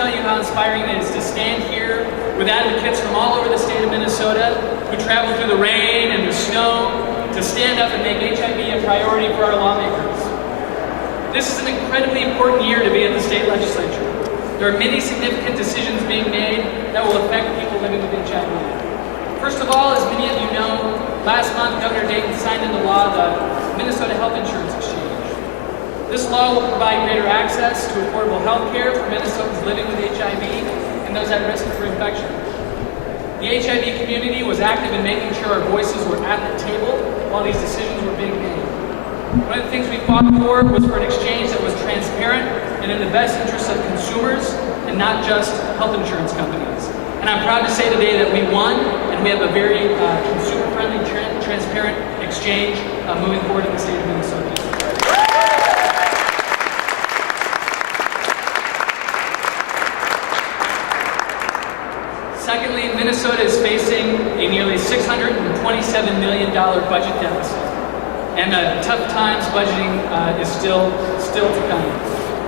tell you how inspiring it is to stand here with advocates from all over the state of Minnesota who travel through the rain and the snow to stand up and make HIV a priority for our lawmakers. This is an incredibly important year to be at the state legislature. There are many significant decisions being made that will affect people living with HIV. First of all, as many of you know, last month Governor Dayton signed into law the Minnesota Health Insurance Exchange. This law will provide greater access to affordable health care for Minnesotans living with HIV and those at risk for infection. The HIV community was active in making sure our voices were at the table while these decisions were being made. One of the things we fought for was for an exchange that was transparent and in the best interests of consumers and not just health insurance companies. And I'm proud to say today that we won, and we have a very consumer-friendly, transparent exchange moving forward in the state of Minnesota. Secondly, Minnesota is facing a nearly $627 million budget deficit. And tough times budgeting is still to come.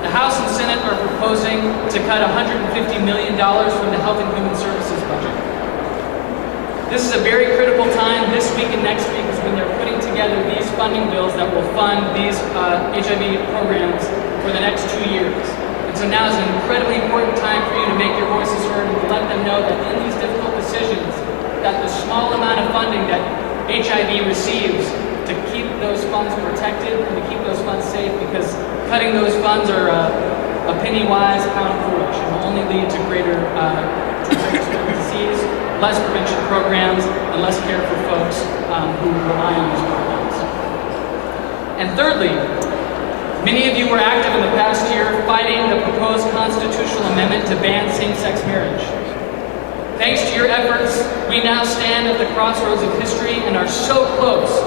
The House and Senate are proposing to cut $150 million from the Health and Human Services budget. This is a very critical time. This week and next week is when they're putting together these funding bills that will fund these HIV programs for the next 2 years. And so now is an incredibly important time for you to make your voices heard and to let them know that in these difficult decisions, that the small amount of funding that HIV receives to keep those funds protected and to keep those funds safe, because cutting those funds are a penny wise, pound foolish, and will only lead to greater disease, less prevention programs, and less care for folks who rely on those programs. And thirdly, many of you were active in the past year fighting the proposed constitutional amendment to ban same-sex marriage. Thanks to your efforts, we now stand at the crossroads of history and are so close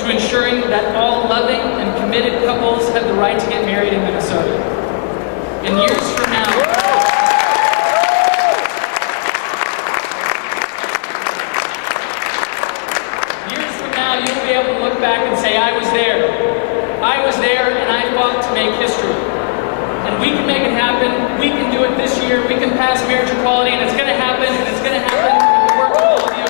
to ensuring that all loving and committed couples have the right to get married in Minnesota. And years from now, you'll be able to look back and say, I was there and I fought to make history. And we can make it happen. We can do it this year. We can pass marriage equality, and it's going to happen, and it's going to happen with the work of all of you.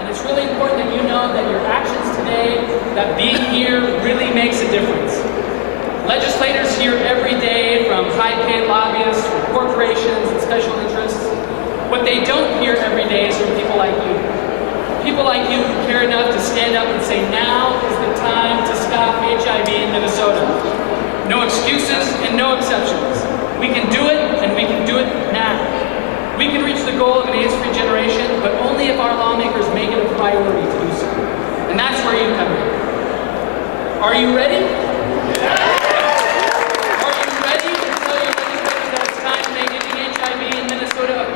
And it's really important that you know that your actions today, that being here really makes a difference. Legislators hear every day from high-paid lobbyists, from corporations and special interests. What they don't hear every day is from people like you. People like you who care enough to stand up and say, now is the time to stop HIV in Minnesota. No excuses and no exceptions. We can do it, and we can do it now. We can reach the goal of an AIDS-free generation, but only if our lawmakers make it a priority to do so. And that's where you come in. Are you ready? Yeah.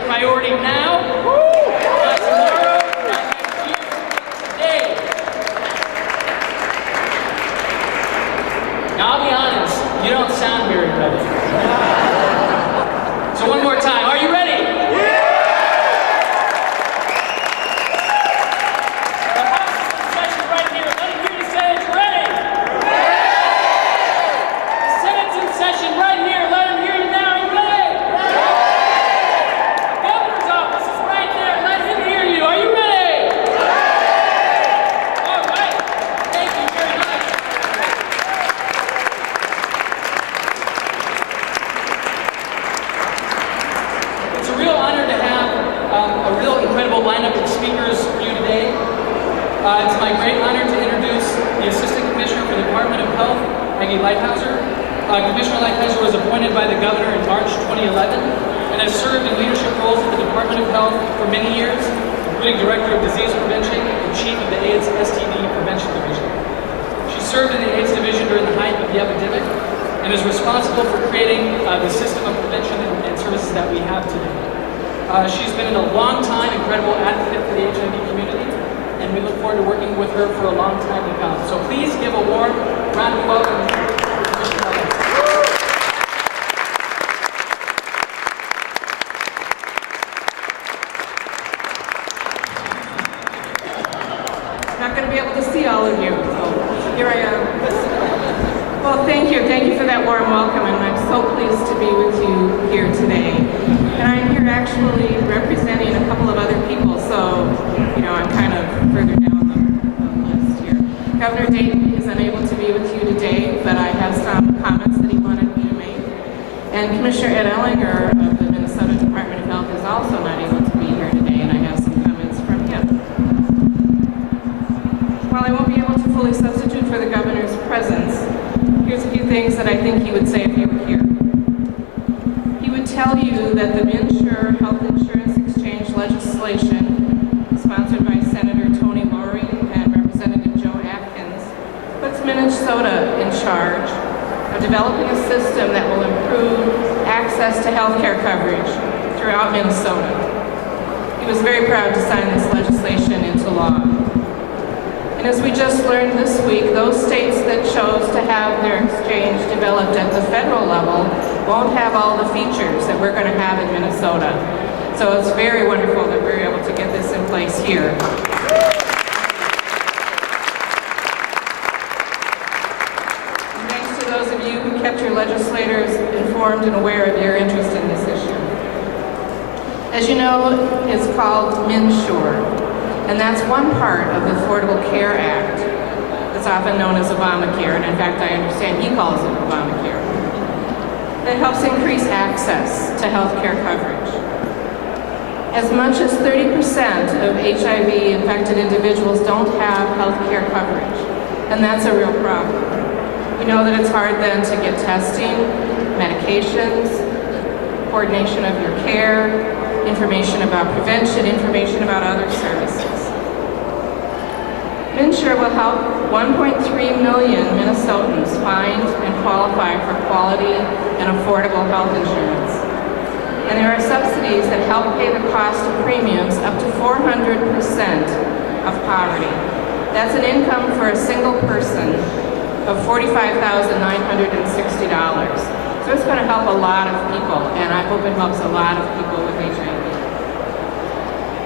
Priority now, not tomorrow, not next year, today. Now I'll be honest, you don't sound very ready. So one more time, are you ready? The House is in session right here. Let me hear you say it's ready. The Senate's in session right here. Let them hear you now. Are you ready? Lineup of speakers for you today. It's my great honor to introduce the Assistant Commissioner for the Department of Health, Maggie Lighthizer. Commissioner Lighthizer was appointed by the Governor in March 2011 and has served in leadership roles at the Department of Health for many years, including Director of Disease Prevention and Chief of the AIDS STD Prevention Division. She served in the AIDS Division during the height of the epidemic and is responsible for creating the system of prevention and services that we have today. She's been a long-time incredible advocate for the HIV community, and we look forward to working with her for a long time to come. So please give a warm round of welcome to Commissioner Lighthizer. I'm not going to be able to see all of you, so here I warm welcome, and I'm so pleased to be with you here today. And I'm here actually representing a couple of other people, so, I'm kind of further down the list here. Governor Dayton is unable to be with you today, but I have some comments that he wanted me to make. And Commissioner Ed Ellinger of the Minnesota Department of Health is also not able to be here today, and I have some comments from him. While I won't be able to fully substitute for the governor's presence, here's a few things that I think he would say if he were here. He would tell you that the MNsure Health Insurance Exchange legislation, sponsored by Senator Tony Loring and Representative Joe Atkins, puts Minnesota in charge of developing a system that will improve access to health care coverage throughout Minnesota. He was very proud to sign this legislation into law. And as we just learned this week, those states that chose to have their exchange developed at the federal level won't have all the features that we're going to have in Minnesota. So it's very wonderful that we're able to get this in place here. And thanks to those of you who kept your legislators informed and aware of your interest in this issue. As you know, it's called MNsure. And that's one part of the Affordable Care Act that's often known as Obamacare, and in fact I understand he calls it Obamacare, that helps increase access to health care coverage. As much as 30% of HIV-infected individuals don't have health care coverage, and that's a real problem. We know that it's hard then to get testing, medications, coordination of your care, information about prevention, information about other services. MNsure will help 1.3 million Minnesotans find and qualify for quality and affordable health insurance. And there are subsidies that help pay the cost of premiums up to 400% of poverty. That's an income for a single person of $45,960. So it's going to help a lot of people, and I hope it helps a lot of people with HIV.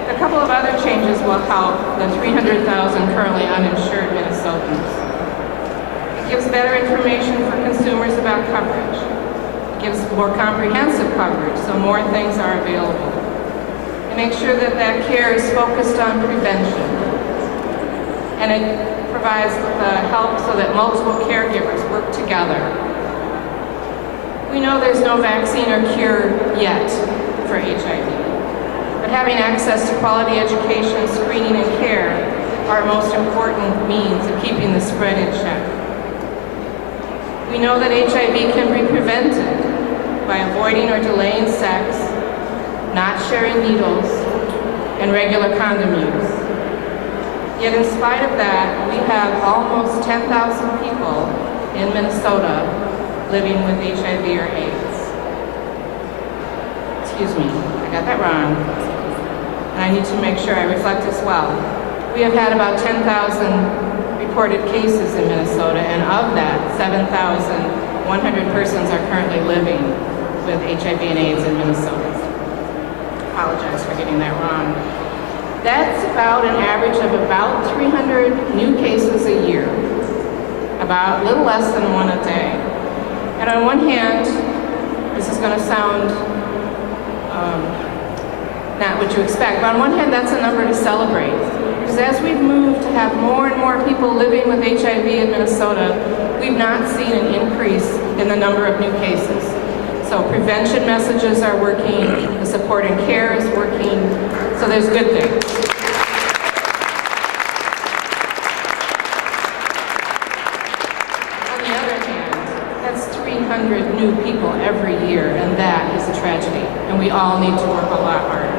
A couple of other changes will help the 300,000 currently uninsured Minnesotans. It gives better information for consumers about coverage. It gives more comprehensive coverage, so more things are available. It makes sure that that care is focused on prevention. And it provides the help so that multiple caregivers work together. We know there's no vaccine or cure yet for HIV. But having access to quality education, screening, and care are our most important means of keeping the spread in check. We know that HIV can be prevented by avoiding or delaying sex, not sharing needles, and regular condom use. Yet in spite of that, we have almost 10,000 people in Minnesota living with HIV or AIDS. Excuse me, I got that wrong. And I need to make sure I reflect as well. We have had about 10,000 reported cases in Minnesota, and of that, 7,100 persons are currently living with HIV and AIDS in Minnesota. Apologize for getting that wrong. That's about an average of about 300 new cases a year, about a little less than one a day. And on one hand, this is going to sound not what you expect, but on one hand, that's a number to celebrate. Because as we've moved to have more and more people living with HIV in Minnesota, we've not seen an increase in the number of new cases. So prevention messages are working, the support and care is working, so there's good things. On the other hand, that's 300 new people every year, and that is a tragedy, and we all need to work a lot harder.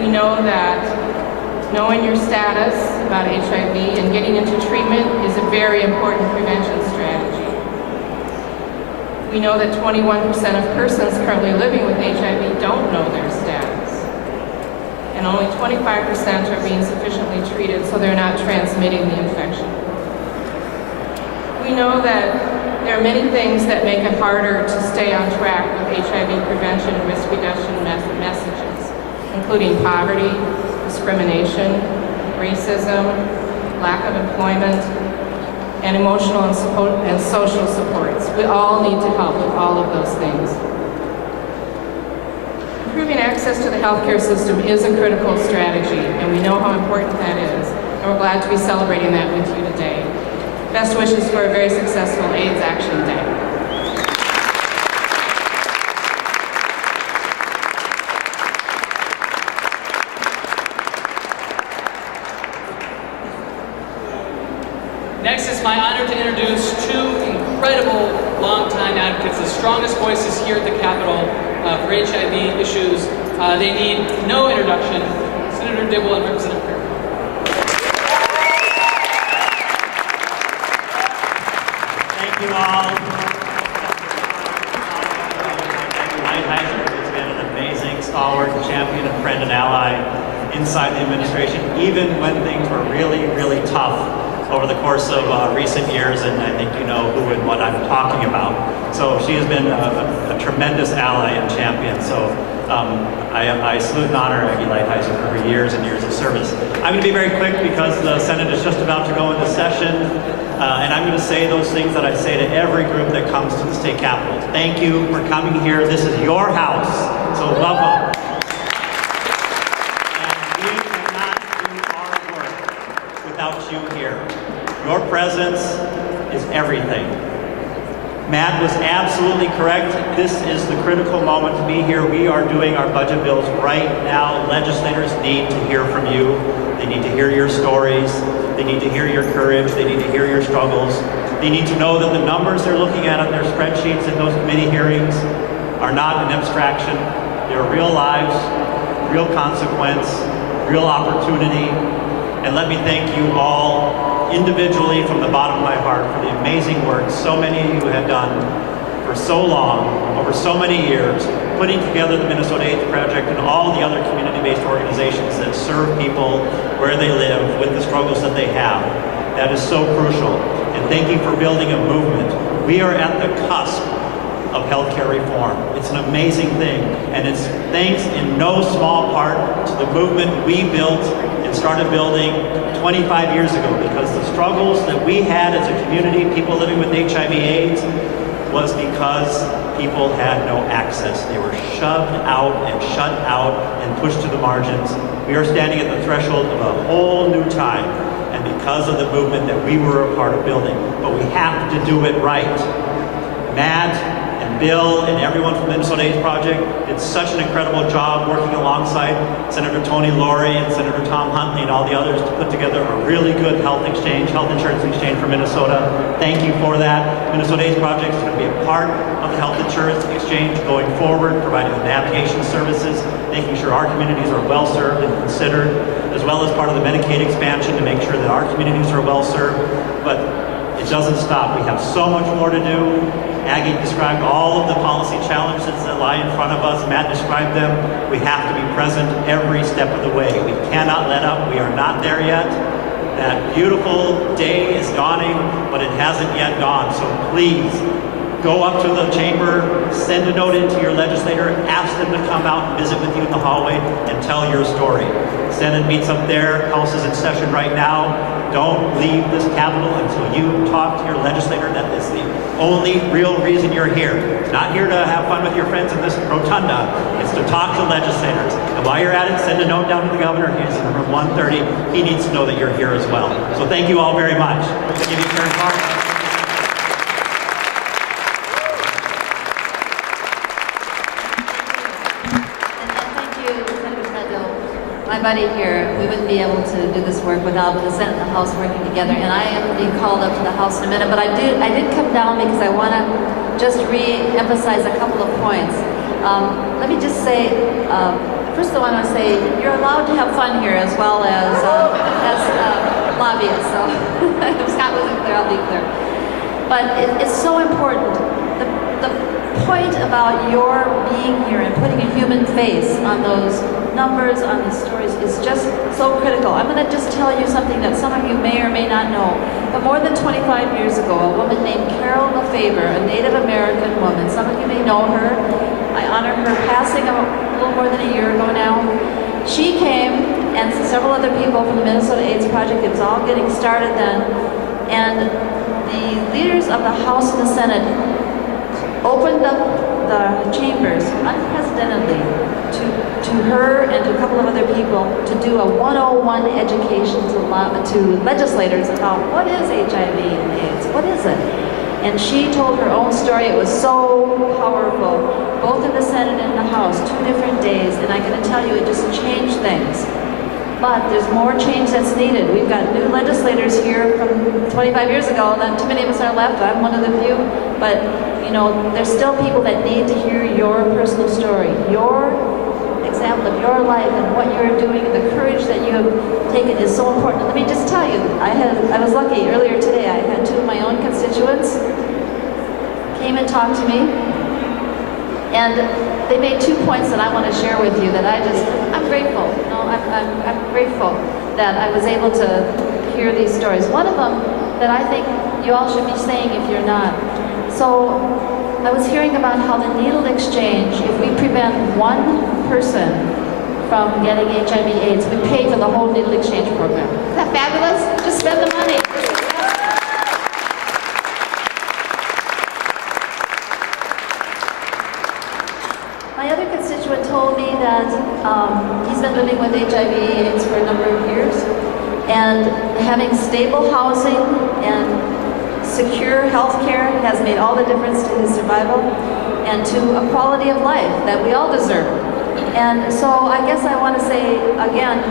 We know that knowing your status about HIV and getting into treatment is a very important prevention strategy. We know that 21% of persons currently living with HIV don't know their status. And only 25% are being sufficiently treated so they're not transmitting the infection. We know that there are many things that make it harder to stay on track with HIV prevention and risk reduction messages, including poverty, discrimination, racism, lack of employment, and emotional and social supports. We all need to help with all of those things. Improving access to the healthcare system is a critical strategy, and we know how important that is, and we're glad to be celebrating that with you today. Best wishes for a very successful AIDS Action Day. Next, it's my honor to introduce two incredible longtime advocates, the strongest voices here at the Capitol for HIV issues. They need no introduction. Senator Dibble and Representative Fairclough. Thank you all. Aida has been an amazing stalwart, champion, and friend and ally inside the administration, even when things were really, really tough over the course of recent years, and I think you know who and what I'm talking about. So she has been a tremendous ally and champion. So I salute and honor Aggie Lighthizer for her years and years of service. I'm going to be very quick because the Senate is just about to go into session, and I'm going to say those things that I say to every group that comes to the state capitol. Thank you for coming here. This is your house, so welcome. You here. Your presence is everything. Matt was absolutely correct. This is the critical moment to be here. We are doing our budget bills right now. Legislators need to hear from you. They need to hear your stories. They need to hear your courage. They need to hear your struggles. They need to know that the numbers they're looking at on their spreadsheets in those committee hearings are not an abstraction. They're real lives, real consequence, real opportunity. And let me thank you all individually from the bottom of my heart for the amazing work so many of you have done for so long, over so many years, putting together the Minnesota AIDS Project and all the other community-based organizations that serve people where they live with the struggles that they have. That is so crucial. And thank you for building a movement. We are at the cusp of healthcare reform. It's an amazing thing, and it's thanks in no small part to the movement we built and started building 25 years ago, because the struggles that we had as a community, people living with HIV/AIDS, was because people had no access. They were shoved out and shut out and pushed to the margins. We are standing at the threshold of a whole new time, and because of the movement that we were a part of building. But we have to do it right. Matt, Bill, and everyone from the Minnesota AIDS Project did such an incredible job working alongside Senator Tony Laurie and Senator Tom Huntley and all the others to put together a really good health insurance exchange for Minnesota. Thank you for that. Minnesota AIDS Project is going to be a part of the health insurance exchange going forward, providing the navigation services, making sure our communities are well served and considered, as well as part of the Medicaid expansion to make sure that our communities are well served. But it doesn't stop. We have so much more to do. Aggie described all of the policy challenges that lie in front of us. Matt described them. We have to be present every step of the way. We cannot let up. We are not there yet. That beautiful day is dawning, but it hasn't yet dawned. So please, go up to the chamber, send a note into your legislator, ask them to come out and visit with you in the hallway and tell your story. Senate meets up there. House is in session right now. Don't leave this Capitol until you talk to your legislator. That is the only real reason you're here. It's not here to have fun with your friends in this rotunda. It's to talk to legislators. And while you're at it, send a note down to the governor. He's in room 130. He needs to know that you're here as well. So thank you all very much. I'm going to give you Karen Clark. My buddy here, we wouldn't be able to do this work without the Senate and the House working together. And I am being called up to the House in a minute, but I did come down because I want to just re-emphasize a couple of points. Let me just say, first of all, I want to say you're allowed to have fun here as well as lobbyists. So if Scott wasn't clear, I'll be clear. But it's so important. The point about your being here and putting a human face on those numbers, on these stories, is just so critical. I'm going to just tell you something that some of you may or may not know. But more than 25 years ago, a woman named Carol LaFaver, a Native American woman, some of you may know her. I honor her passing a little more than a year ago now. She came, and several other people from the Minnesota AIDS Project. It was all getting started then. And leaders of the House and the Senate opened up the chambers unprecedentedly to her and to a couple of other people to do a 101 education to legislators about what is HIV and AIDS, what is it? And she told her own story. It was so powerful, both in the Senate and in the House, 2 different days, and I can tell you it just changed things. But there's more change that's needed. We've got new legislators here from 25 years ago. Not too many of us are left. I'm one of the few. But, you know, there's still people that need to hear your personal story, your example of your life and what you're doing, and the courage that you have taken is so important. Let me just tell you, I was lucky earlier today. I had 2 of my own constituents came and talked to me, and they made 2 points that I want to share with you that I'm grateful. No, I'm grateful that I was able to hear these stories. One of them that I think you all should be saying if you're not. So I was hearing about how the needle exchange, if we prevent one person from getting HIV/AIDS, we pay for the whole needle exchange program. Isn't that fabulous? Just spend the money. My other constituent told me that he's been living with HIV/AIDS for a number of years, and having stable housing and secure health care has made all the difference to his survival and to a quality of life that we all deserve. And so I guess I want to say, again,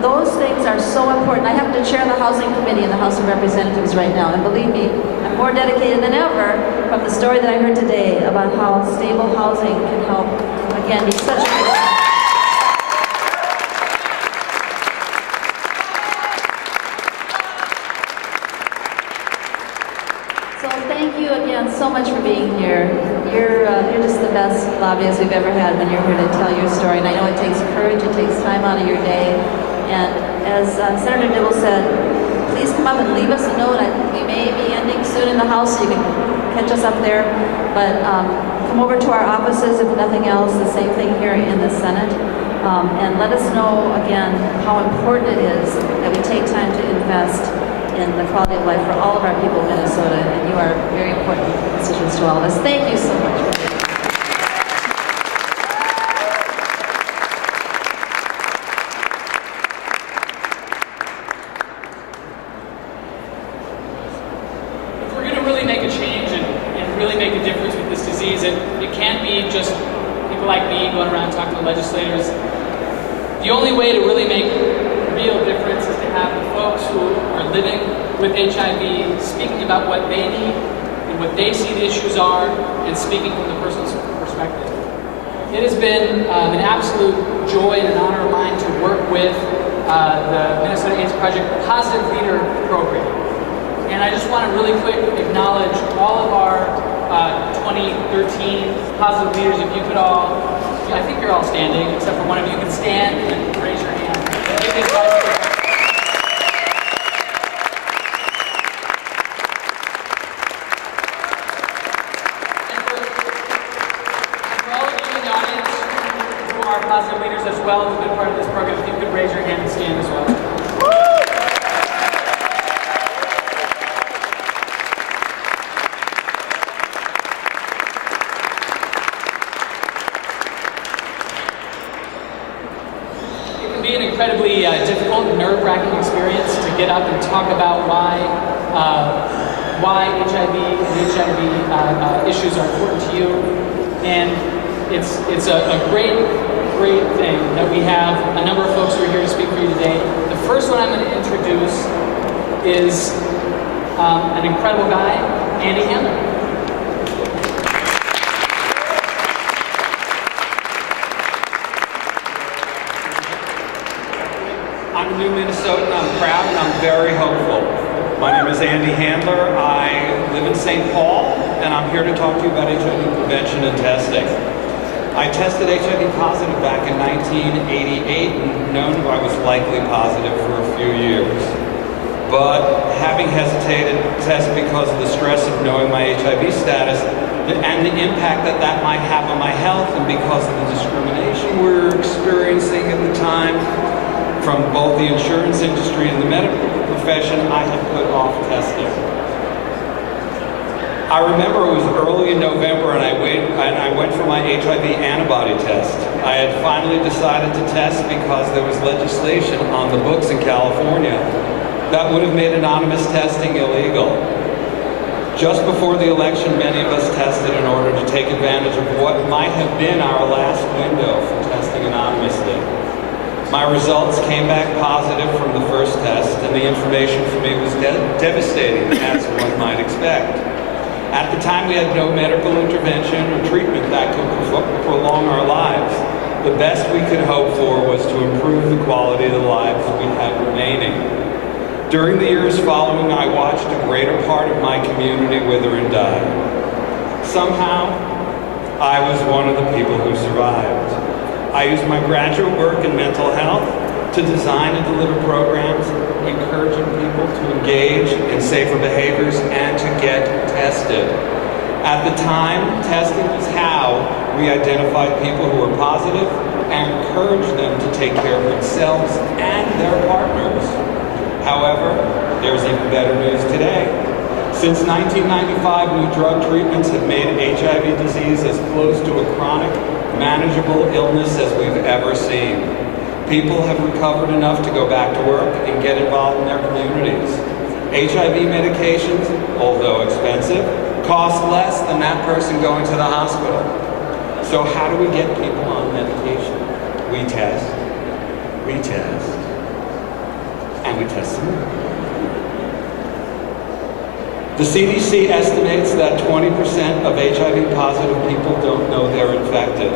those things are so important. I happen to chair the Housing Committee in the House of Representatives right now, and believe me, I'm more dedicated than ever from the story that I heard today about how stable housing can help, again, be such a good thing. So thank you again so much for being here. You're just the best lobbyists we've ever had when you're here to tell your story. And I know it takes courage, it takes time out of your day. And as Senator Dibble said, please come up and leave us a note. We may be ending soon in the House, so you can catch us up there. But come over to our offices, if nothing else, the same thing here in the Senate. And let us know, again, how important it is that we take time to invest in the quality of life for all of our people in Minnesota, and you are very important constituents to all of us. Thank you so much. If we're going to really make a change and really make a difference with this disease, it can't be just people like me going around talking to legislators. The only way to really make a real difference is to have the folks who are living with HIV speaking about what they need and what they see the issues are, and speaking from the person's perspective. It has been an absolute joy and an honor of mine to work with the Minnesota AIDS Project Positive Leader Program. And I just want to really quick acknowledge all of our 2013 positive leaders. If you could all, I think you're all standing, except for one of you can stand and raise your hand. Give me advice. Positive leaders as well who've been part of this program. If you could raise your hand and stand as well. It can be an incredibly difficult and nerve-wracking experience to get up and talk about why HIV and HIV issues are important to you. And it's a great thing that we have a number of folks who are here to speak for you today. The first one I'm going to introduce is an incredible guy, Andy Handler. I'm a new Minnesotan, I'm proud, and I'm very hopeful. My name is Andy Handler. I live in St. Paul, and I'm here to talk to you about HIV prevention and testing. I tested HIV positive back in 1988 and known I was likely positive for a few years. But having hesitated to test because of the stress of knowing my HIV status and the impact that that might have on my health, and because of the discrimination we're experiencing at the time from both the insurance industry and the medical profession, I had put off testing. I remember it was early in November and I went for my HIV antibody test. I had finally decided to test because there was legislation on the books in California that would have made anonymous testing illegal. Just before the election, many of us tested in order to take advantage of what might have been our last window for testing anonymously. My results came back positive from the first test, and the information for me was devastating, as one might expect. At the time, we had no medical intervention or treatment that could prolong our lives. The best we could hope for was to improve the quality of the lives we had remaining. During the years following, I watched a greater part of my community wither and die. Somehow, I was one of the people who survived. I used my graduate work in mental health to design and deliver programs encouraging people to engage in safer behaviors and to get tested. At the time, testing was how we identified people who were positive and encouraged them to take care of themselves and their partners. However, there's even better news today. Since 1995, new drug treatments have made HIV disease as close to a chronic, manageable illness as we've ever seen. People have recovered enough to go back to work and get involved in their communities. HIV medications, although expensive, cost less than that person going to the hospital. So how do we get people on medication? We test, and we test some more. The CDC estimates that 20% of HIV positive people don't know they're infected.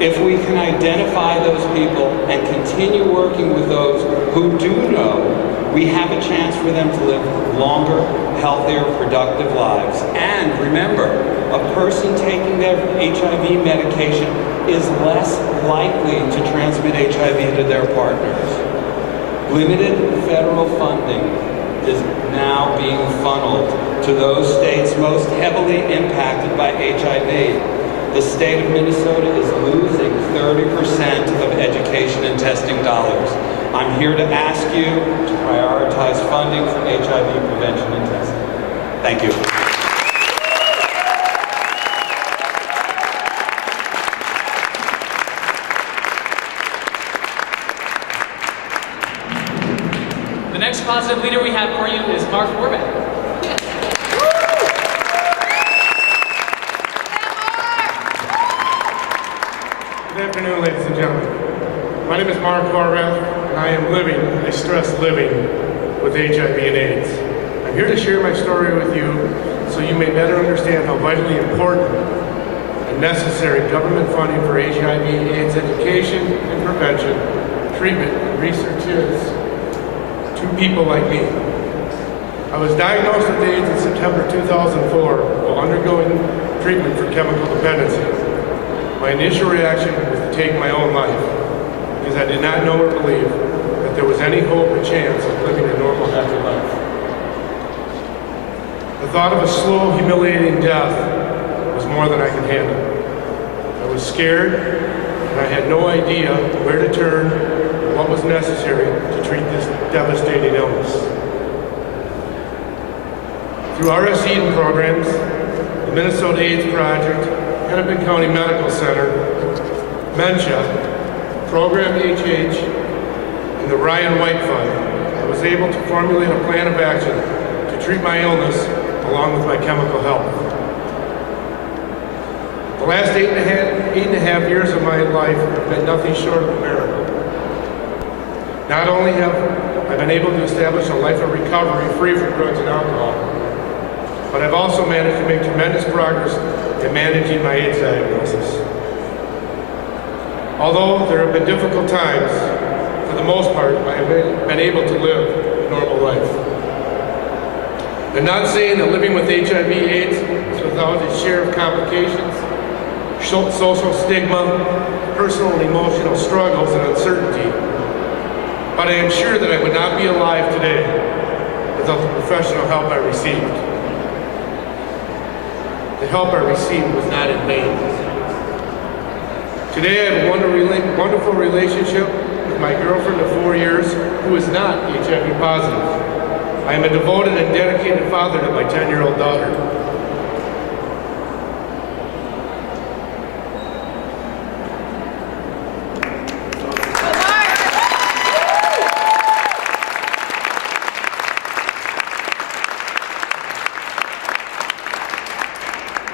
If we can identify those people and continue working with those who do know, we have a chance for them to live longer, healthier, productive lives. And remember, a person taking their HIV medication is less likely to transmit HIV to their partners. Limited federal funding is now being funneled to those states most heavily impacted by HIV. The state of Minnesota is losing 30% of education and testing dollars. I'm here to ask you to prioritize funding for HIV prevention and testing. Thank you. The next positive leader we have for you is Mark Warbeck. Good afternoon, ladies and gentlemen. My name is Mark Horvath, and I am living, I stress living, with HIV and AIDS. I'm here to share my story with you so you may better understand how vitally important and necessary government funding for HIV AIDS education and prevention, treatment, and research is to people like me. I was diagnosed with AIDS in September 2004 while undergoing treatment for chemical dependency. My initial reaction was to take my own life because I did not know or believe that there was any hope or chance of living a normal, happy life. The thought of a slow, humiliating death was more than I could handle. I was scared, and I had no idea where to turn or what was necessary to treat this devastating illness. Through RS Eden programs, the Minnesota AIDS Project, Hennepin County Medical Center, MNCHA, Program HH, and the Ryan White Fund, I was able to formulate a plan of action to treat my illness along with my chemical health. The last eight and a half years of my life have been nothing short of a miracle. Not only have I been able to establish a life of recovery free from drugs and alcohol, but I've also managed to make tremendous progress in managing my AIDS diagnosis. Although there have been difficult times, for the most part, I have been able to live a normal life. I'm not saying that living with HIV/AIDS is without its share of complications, social stigma, personal and emotional struggles, and uncertainty, but I am sure that I would not be alive today without the professional help I received. The help I received was not in vain. Today I have a wonderful relationship with my girlfriend of 4 years who is not HIV positive. I am a devoted and dedicated father to my 10-year-old daughter.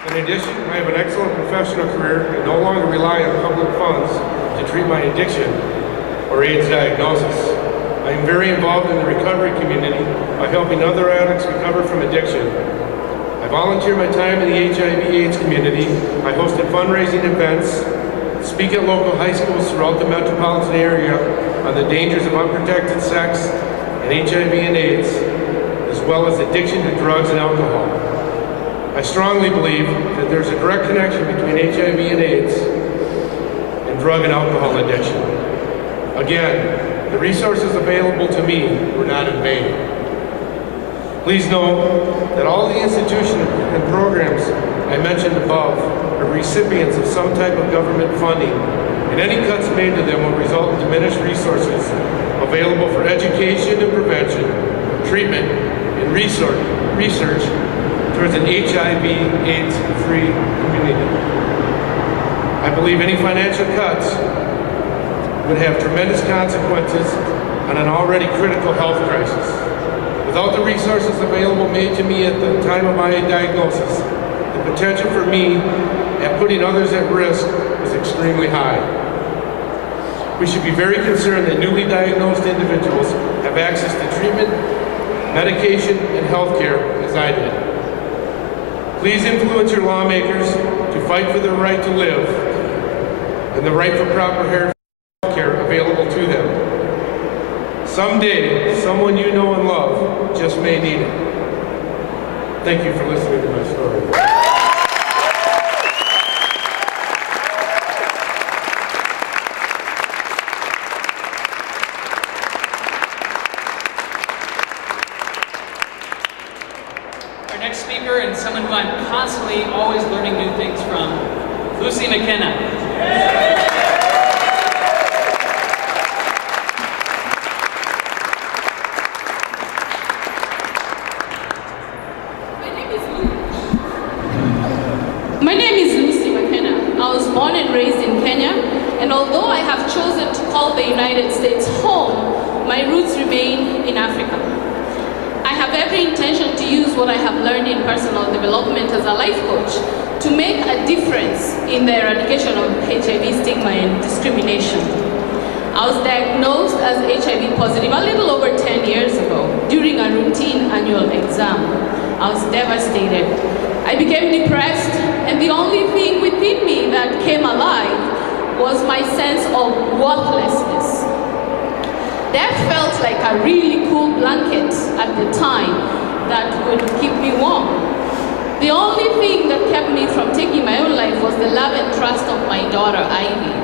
In addition, I have an excellent professional career and no longer rely on public funds to treat my addiction or AIDS diagnosis. I am very involved in the recovery community by helping other addicts recover from addiction. I volunteer my time in the HIV/AIDS community. I hosted fundraising events, speak at local high schools throughout the metropolitan area on the dangers of unprotected sex and HIV and AIDS, as well as addiction to drugs and alcohol. I strongly believe that there's a direct connection between HIV and AIDS and drug and alcohol addiction. Again, the resources available to me were not in vain. Please know that all the institutions and programs I mentioned above are recipients of some type of government funding, and any cuts made to them will result in diminished resources available for education and prevention, treatment, and research towards an HIV/AIDS-free community. I believe any financial cuts would have tremendous consequences on an already critical health crisis. Without the resources available made to me at the time of my diagnosis, the potential for me at putting others at risk is extremely high. We should be very concerned that newly diagnosed individuals have access to treatment, medication, and health care as I did. Please influence your lawmakers to fight for their right to live and the right for proper health care available to them. Someday, someone you know and love just may need it. Thank you for listening to my story. Our next speaker, and someone who I'm constantly always learning new things from, Lucy McKenna. My name is Lucy McKenna. I was born and raised in Kenya, and although I have chosen to call the United States home, my roots remain in Africa. I have every intention to use what I have learned in personal development as a life coach to make a difference in the eradication of HIV stigma and discrimination. I was diagnosed as HIV positive a little over 10 years ago during a routine annual exam. I was devastated. I became depressed, and the only thing within me that came alive was my sense of worthlessness. Death felt like a really cool blanket at the time that would keep me warm. The only thing that kept me from taking my own life was the love and trust of my daughter, Aida.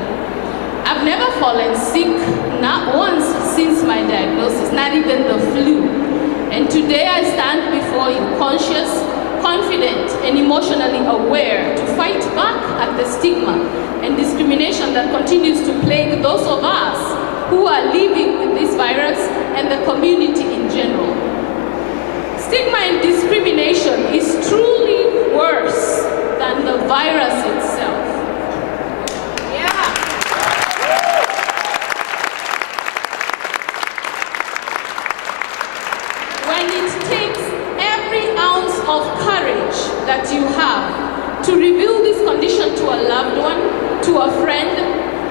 I've never fallen sick, not once since my diagnosis, not even the flu. And today I stand before you conscious, confident, and emotionally aware to fight back at the stigma and discrimination that continues to plague those of us who are living with this virus and the community in general. Stigma and discrimination is truly worse than the virus itself. Yeah. When it takes every ounce of courage that you have to reveal this condition to a loved one, to a friend,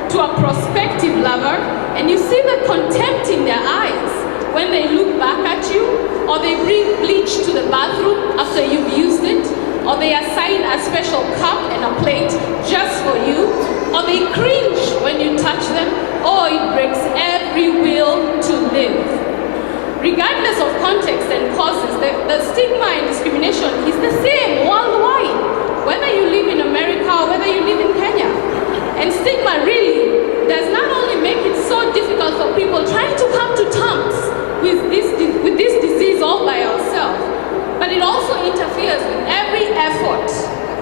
to a prospective lover, and you see the contempt in their eyes when they look back at you, or they bring bleach to the bathroom after you've used it, or they assign a special cup and a plate just for you, or they cringe when you touch them, oh, it breaks every will to live. Regardless of context and causes, the stigma and discrimination is the same worldwide, whether you live in America or whether you live in Kenya. And stigma really does not only make it so difficult for people trying to come to terms with this disease all by ourselves, but it also interferes with every effort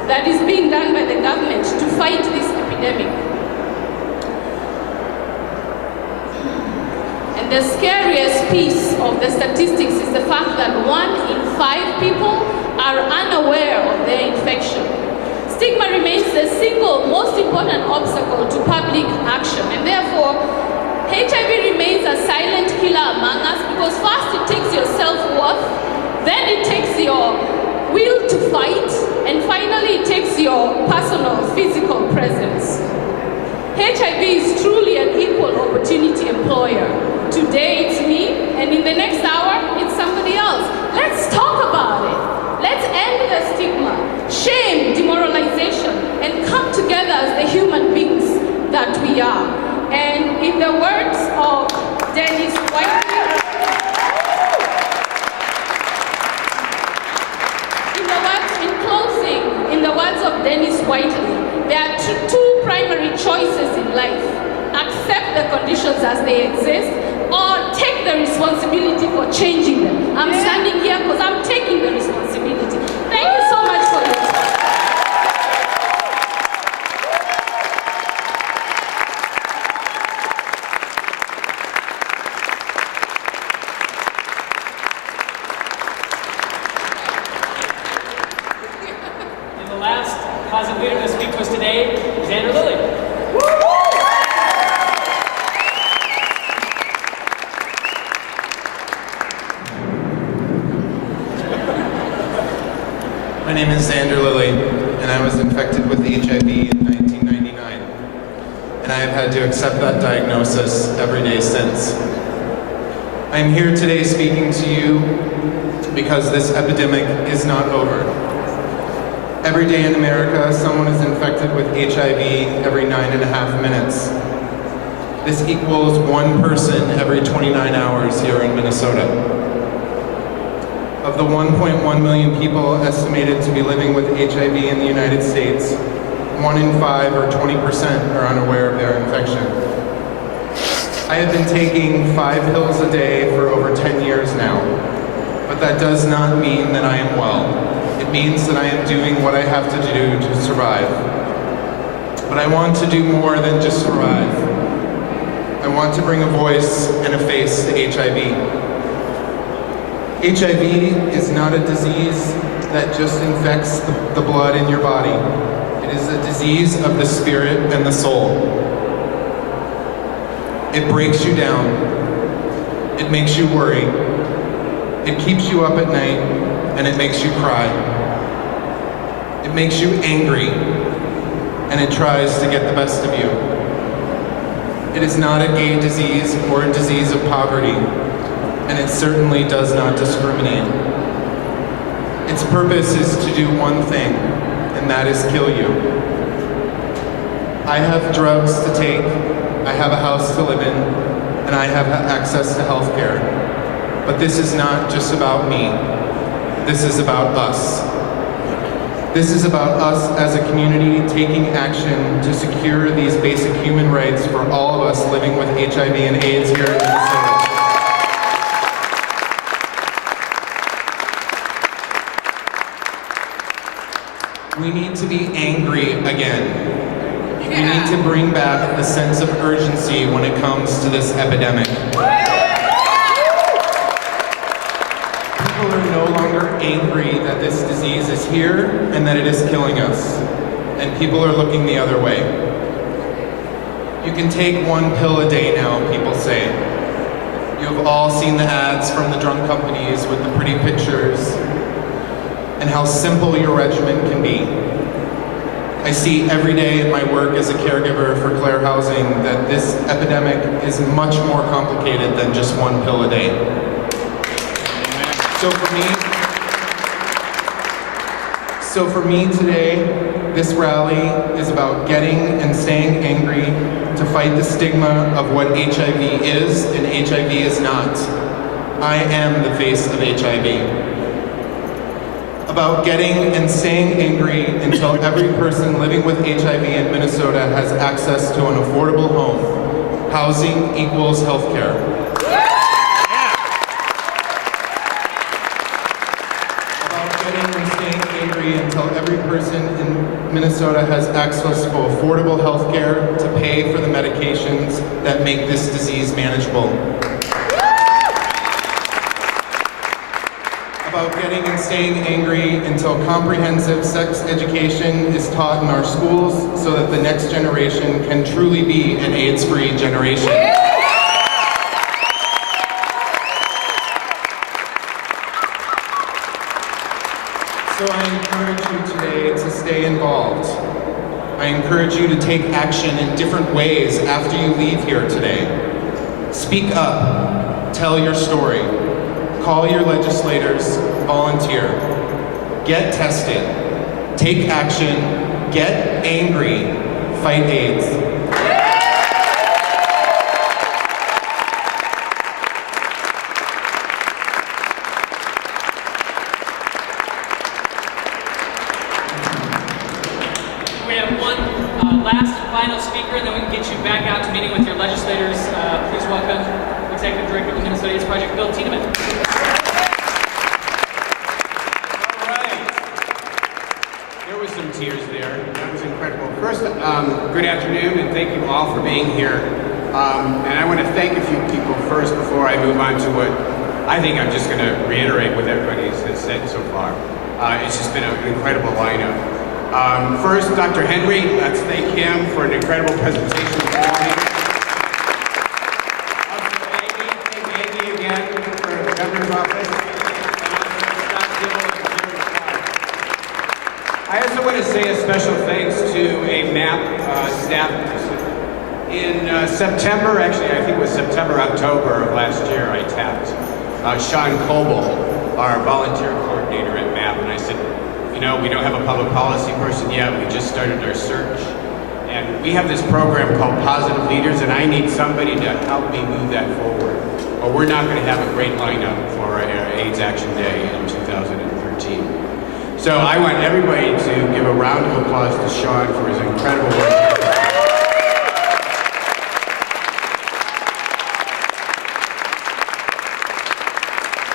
that is being done by the government to fight this epidemic. And the scariest piece of the statistics is the fact that 1 in 5 people are unaware of their infection. Stigma remains the single most important obstacle to public action, and therefore, HIV remains a silent killer among us because first it takes your self-worth, then it takes your will to fight, and finally it takes your personal physical presence. HIV is truly an equal opportunity employer. Today it's me, and in the next hour it's somebody else. Let's talk about it. Let's end the stigma, shame, demoralization, and come together as the human beings that we are. And in the words of Dennis Whiteley, in closing, in the words of Dennis Whiteley, there are two primary choices in life: accept the conditions as they exist, or take the responsibility for changing them. I'm standing here because I'm taking the responsibility. Thank you so much for your time. And the last positive leader to speak to us today is Andrew Lilly. My name is Xander Lilly, and I was infected with HIV in 1999. And I have had to accept that diagnosis every day since. I am here today speaking to you because this epidemic is not over. Every day in America, someone is infected with HIV every 9.5 minutes. This equals one person every 29 hours here in Minnesota. Of the 1.1 million people estimated to be living with HIV in the United States, 1 in 5 or 20% are unaware of their infection. I have been taking 5 pills a day for over 10 years now, but that does not mean that I am well. It means that I am doing what I have to do to survive. But I want to do more than just survive. I want to bring a voice and a face to HIV. HIV is not a disease that just infects the blood in your body. It is a disease of the spirit and the soul. It breaks you down. It makes you worry. It keeps you up at night, and it makes you cry. It makes you angry, and it tries to get the best of you. It is not a gay disease or a disease of poverty, and it certainly does not discriminate. Its purpose is to do one thing, and that is kill you. I have drugs to take, I have a house to live in, and I have access to health care. But this is not just about me. This is about us. This is about us as a community taking action to secure these basic human rights for all of us living with HIV and AIDS here in Minnesota. We need to be angry again. We need to bring back the sense of urgency when it comes to this epidemic. People are no longer angry that this disease is here and that it is killing us. And people are looking the other way. You can take 1 pill a day now, people say. You have all seen the ads from the drug companies with the pretty pictures and how simple your regimen can be. I see every day in my work as a caregiver for Clare Housing that this epidemic is much more complicated than just 1 pill a day. So for me today, this rally is about getting and staying angry to fight the stigma of what HIV is and HIV is not. I am the face of HIV. About getting and staying angry until every person living with HIV in Minnesota has access to an affordable home. Housing equals healthcare. About getting and staying angry until every person in Minnesota has access to affordable healthcare to pay for the medications that make this disease manageable. About getting and staying angry until comprehensive sex education is taught in our schools so that the next generation can truly be an AIDS-free generation. So I encourage you today to stay involved. I encourage you to take action in different ways after you leave here today. Speak up, tell your story, call your legislators, volunteer, get tested, take action, get angry, fight AIDS. We have one last final speaker, and then we can get you back out to meeting with your legislators. Please welcome Executive Director of the Minnesota AIDS Project, Bill Tiedemann. All right. There was some tears there. That was incredible. First, good afternoon, and thank you all for being here. And I want to thank a few people first before I move on to what I think I'm just going to reiterate what everybody has said so far. It's just been an incredible lineup. First, Dr. Henry, let's thank him for an incredible presentation this morning. Also, thank Amy again for the governor's office. And also Scott Gill and Jerry Scott. I also want to say a special thanks to a MAP staff person. In September, actually I think it was September, October of last year, I tapped Sean Coble, our volunteer coordinator at MAP, and I said, you know, we don't have a public policy person yet. We just started our search. And we have this program called Positive Leaders, and I need somebody to help me move that forward. Or we're not going to have a great lineup for our AIDS Action Day in 2013. So I want everybody to give a round of applause to Sean for his incredible work.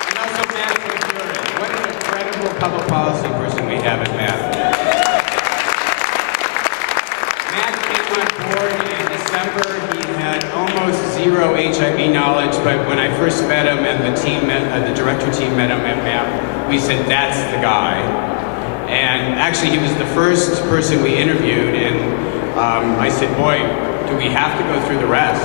And also Matt Ventura. What an incredible public policy person we have at MAP. Matt came on board in December. He had almost zero HIV knowledge, but when I first met him and the team the director team met him at MAP, we said, that's the guy. And actually, he was the first person we interviewed, and I said, boy, do we have to go through the rest?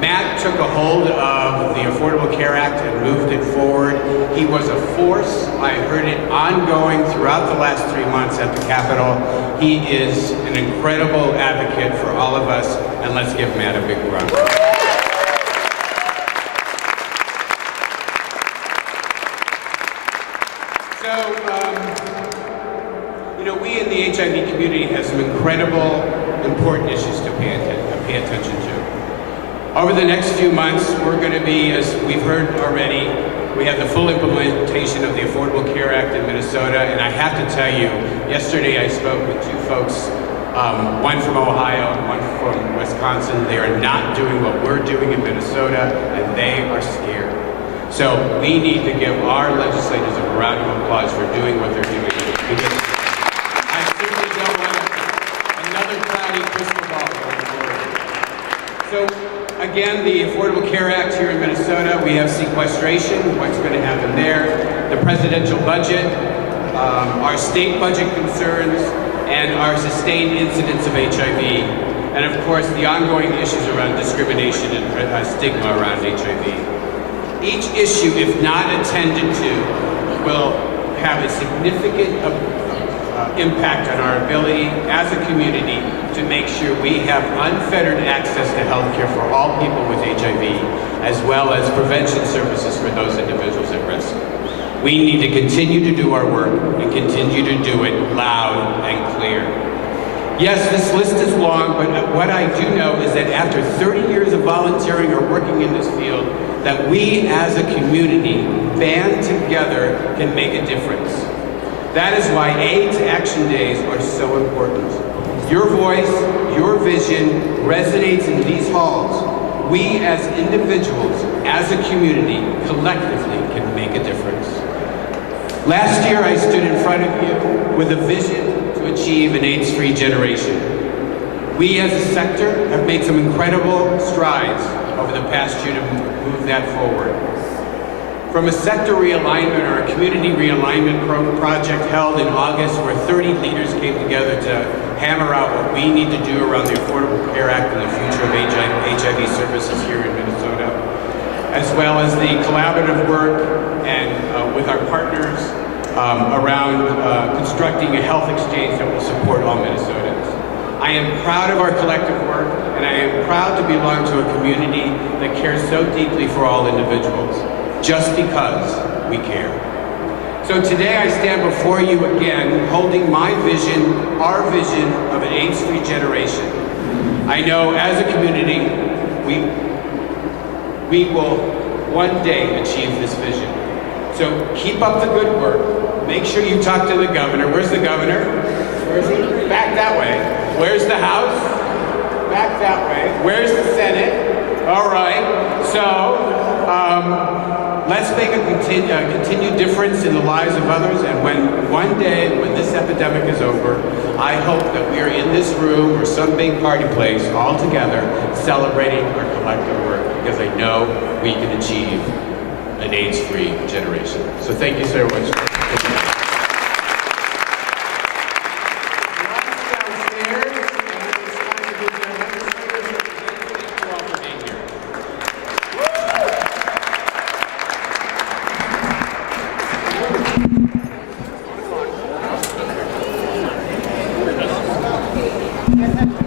Matt took a hold of the Affordable Care Act and moved it forward. He was a force. I heard it ongoing throughout the last 3 months at the Capitol. He is an incredible advocate for all of us, and let's give Matt a big round. So, you know, we in the HIV community have some incredible, important issues to pay attention to. Over the next few months, we're going to be, as we've heard already, we have the full implementation of the Affordable Care Act in Minnesota, and I have to tell you, yesterday I spoke with two folks, one from Ohio and one from Wisconsin. They are not doing what we're doing in Minnesota, and they are scared. So we need to give our legislators a round of applause for doing what they're doing. Because I simply don't want another cloudy crystal ball going forward. So again, the Affordable Care Act here in Minnesota, we have sequestration, what's going to happen there, the presidential budget, our state budget concerns, and our sustained incidence of HIV. And of course, the ongoing issues around discrimination and stigma around HIV. Each issue, if not attended to, will have a significant impact on our ability as a community to make sure we have unfettered access to health care for all people with HIV, as well as prevention services for those individuals at risk. We need to continue to do our work and continue to do it loud and clear. Yes, this list is long, but what I do know is that after 30 years of volunteering or working in this field, that we as a community, band together, can make a difference. That is why AIDS Action Days are so important. Your voice, your vision resonates in these halls. We as individuals, as a community, collectively can make a difference. Last year I stood in front of you with a vision to achieve an AIDS-free generation. We as a sector have made some incredible strides over the past year to move that forward. From a sector realignment or a community realignment project held in August where 30 leaders came together to hammer out what we need to do around the Affordable Care Act and the future of HIV services here in Minnesota, as well as the collaborative work and with our partners around constructing a health exchange that will support all Minnesotans. I am proud of our collective work, and I am proud to belong to a community that cares so deeply for all individuals, just because we care. So today I stand before you again, holding my vision, our vision of an AIDS-free generation. I know as a community, we will one day achieve this vision. So keep up the good work. Make sure you talk to the governor. Where's the governor? Where is he? Back that way. Where's the House? Back that way. Where's the Senate? All right. So let's make a continued difference in the lives of others. And when one day, when this epidemic is over, I hope that we are in this room or some big party place all together celebrating our collective work, because I know we can achieve an AIDS-free generation. So thank you so much. Thank you.